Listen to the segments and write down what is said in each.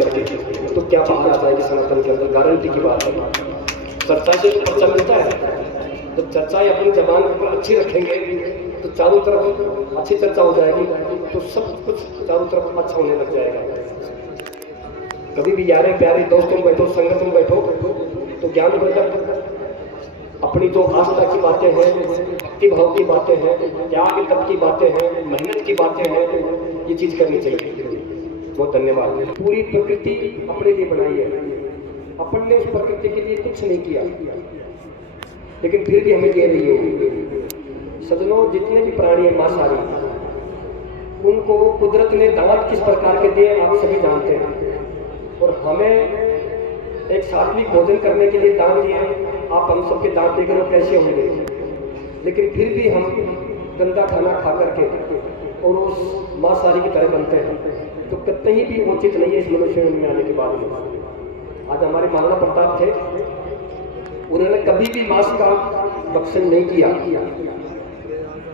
तो क्या बाहर आता है कि सनातन के अंदर गारंटी की बात है। चर्चा से पर्चा मिलता है। जब चर्चाएं अपनी जबान पर अच्छी रखेंगे तो चारों तरफ अच्छी चर्चा हो जाएगी, तो सब कुछ चारों तरफ अच्छा होने लग जाएगा। कभी भी यारे प्यारे दोस्तों में बैठो, संगत में बैठो, तो ज्ञानवर्धक अपनी जो आस्था की बातें हैं, भक्ति भाव की बातें हैं, त्याग तप की बातें हैं, मेहनत की बातें हैं, ये चीज करनी चाहिए। बहुत धन्यवाद। पूरी प्रकृति अपने लिए बनाई है, अपन ने उस प्रकृति के लिए कुछ नहीं किया, लेकिन फिर भी हमें दे रही है। सजनों, जितने भी प्राणी हैं मांसाहारी, उनको कुदरत ने दांत किस प्रकार के दिए आप सभी जानते हैं, और हमें एक सात्विक भोजन करने के लिए दांत दिए। आप हम सबके दांत देकर कैसे होंगे, लेकिन फिर भी हम गंदा खाना खा करके और उस मांसाहारी की तरह बनते हैं, तो कतई भी उचित नहीं है इस मनुष्य में आने के बाद में। आज हमारे महाराणा प्रताप थे, उन्होंने कभी भी मांस का भक्षण नहीं किया।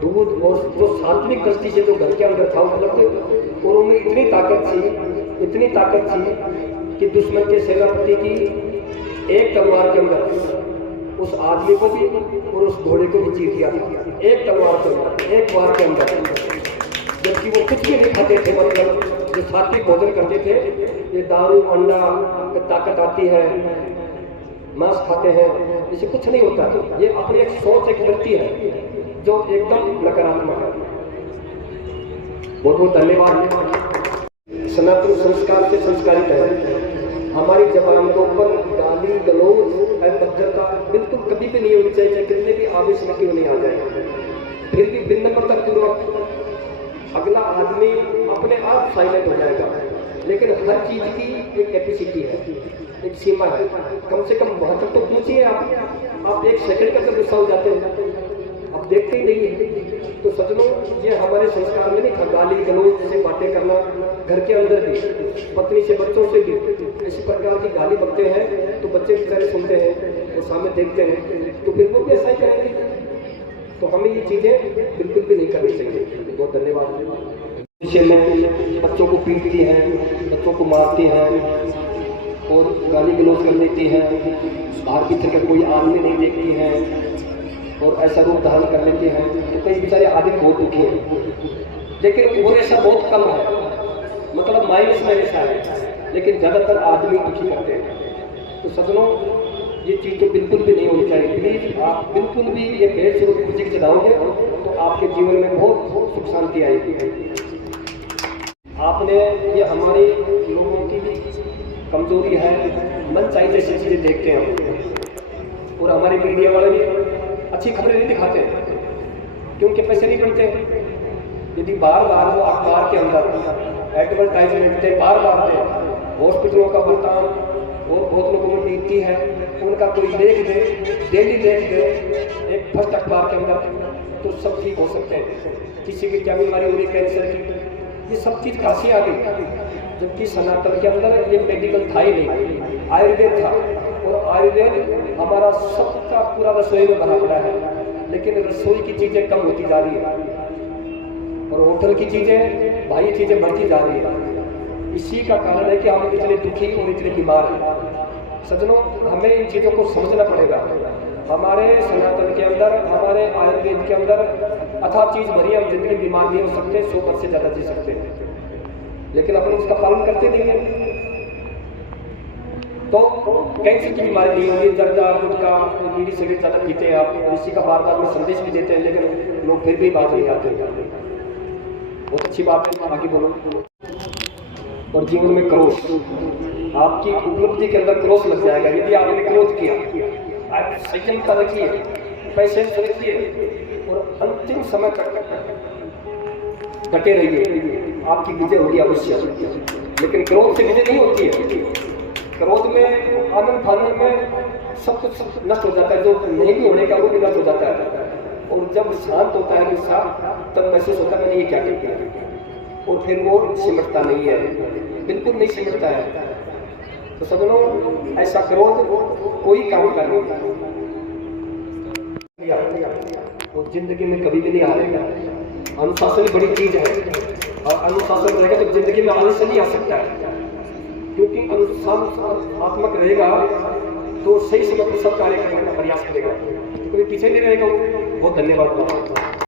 दूध और जो सात्विक दृष्टि से जो घर के अंदर था उपलब्ध, और उनमें इतनी ताकत थी कि दुश्मन के सेनापति की एक तलवार के अंदर उस आदमी को भी और उस घोड़े को भी जीत दिया था। एक तलवार के अंदर, एक बार के अंदर, जबकि वो कुछ भी नहीं खाते थे। मतलब जो सात्विक भोजन करते थे, ये दारू अंडा ताकत आती है, मांस खाते हैं, इसे कुछ नहीं होता। ये अपनी एक सोच, एक वृत्ति है जो एकदम नकारात्मक है। बहुत बहुत धन्यवाद। सनातन संस्कार से संस्कारित है। हमारी जबान के ऊपर गाली गलौज अभद्रता बिल्कुल कभी भी नहीं होनी चाहिए, कितने भी आवेश में क्यों नहीं आ जाए। फिर भी विनम्रता पूर्वक अगला आदमी अपने आप साइलेंट हो जाएगा, लेकिन हर चीज की एक कैपेसिटी है, एक सीमा है। कम से कम 72 तो पूछिए आप 1 सेकंड का तो गुस्सा हो जाते हैं, आप देखते ही नहीं है। तो सजनों, ये हमारे संस्कार में नहीं था। गाली गलौज जैसे बातें करना, घर के अंदर भी पत्नी से बच्चों से भी इसी प्रकार की गाली बकते हैं, तो बच्चे बेचारे सुनते हैं और सामने देखते हैं, तो फिर वो भी ऐसा ही करेंगे। तो हमें ये चीजें बिल्कुल भी नहीं करनी चाहिए। बहुत धन्यवाद। इसे में बच्चों को पीटती हैं, बच्चों को मारती हैं और गाली गलौज कर देती हैं, बाहर भीतर का कोई आदमी नहीं देखती हैं और ऐसा रूप धारण कर लेते हैं, तो कई बेचारे आदमी बहुत दुखी हैं। लेकिन वो ऐसा बहुत कम है, मतलब माइनस में ऐसा है, लेकिन ज़्यादातर आदमी दुखी करते हैं। तो सजनों, ये चीज़ तो बिल्कुल भी नहीं होनी चाहिए। प्लीज़ आप बिल्कुल भी ये भेद स्वरूप म्यूजिक चलाओगे तो आपके जीवन में बहुत सुख शांति आएगी। आपने ये हमारे लोगों की भी कमजोरी है, मन चाहिए जैसी चीज़ें देखते हैं, और हमारे मीडिया वाले भी अच्छी खबरें नहीं दिखाते क्योंकि पैसे नहीं बनते। यदि बार बार वो अखबार के अंदर एडवर्टाइजमेंट थे, बार बार थे, हॉस्पिटलों का बर्तान और बहुत लोगों को बीतती है, उनका कोई लेख दे, डेली लेख दे एक फर्स्ट अखबार के अंदर, तो सब ठीक हो सकते हैं। किसी की क्या बीमारी हो रही, कैंसर की, ये सब चीज़ काशी आ गई। जबकि सनातन के अंदर ये मेडिकल था ही नहीं, आयुर्वेद था, और आयुर्वेद हमारा सबका पूरा रसोई में भरा पड़ा है, लेकिन रसोई की चीज़ें कम होती जा रही है और होटल की चीज़ें, बाह्य चीज़ें बढ़ती जा रही है। इसी का कारण है कि हम इतने दुखी और इतने बीमार हैं। सजनों, हमें इन चीज़ों को समझना पड़ेगा। हमारे सनातन के अंदर, हमारे आयुर्वेद के अंदर अथाह चीज़ भरी, हम जिंदगी बीमार नहीं हो सकते, 100 वर्ष से ज़्यादा जी सकते हैं, लेकिन अपन उसका पालन करते नहीं हैं। तो कैंसर की बीमारी नहीं होगी, जर्दा गुटखा बीड़ी सिगरेट ज़्यादा पीते हैं आप, और इसी का बार बार में संदेश भी देते हैं, लेकिन लोग फिर भी बात नहीं आते। बहुत अच्छी बात है, आगे बोलो। और जीवन में क्रोध, आपकी उपलब्धि के अंदर क्रोध लग जाएगा। यदि आपने क्रोध किया, आप संयमता रखिए, पैसे रखिए और अंतिम समय तक डटे रहिए, आपकी विजय होगी अवश्य। लेकिन क्रोध से विजय नहीं होती है। क्रोध में, आनंद फानंद में सब कुछ नष्ट हो जाता है, जो नहीं भी होने का वो भी नष्ट हो जाता है। और जब शांत होता है गुस्सा, तब महसूस होता है मैंने ये क्या किया, और फिर वो सिमटता नहीं है, बिल्कुल नहीं सिमटता है। तो सजनों, ऐसा क्रोध कोई काम कर नहीं, वो जिंदगी में कभी भी नहीं हारेगा। अनुशासन बड़ी चीज है, और अनुशासन रहेगा तो जिंदगी में आने से नहीं आ सकता है। क्योंकि अनुशासनात्मक रहेगा तो सही समय पर सब कार्य करने का प्रयास करेगा, तो कभी पीछे नहीं रहेगा। बहुत धन्यवाद।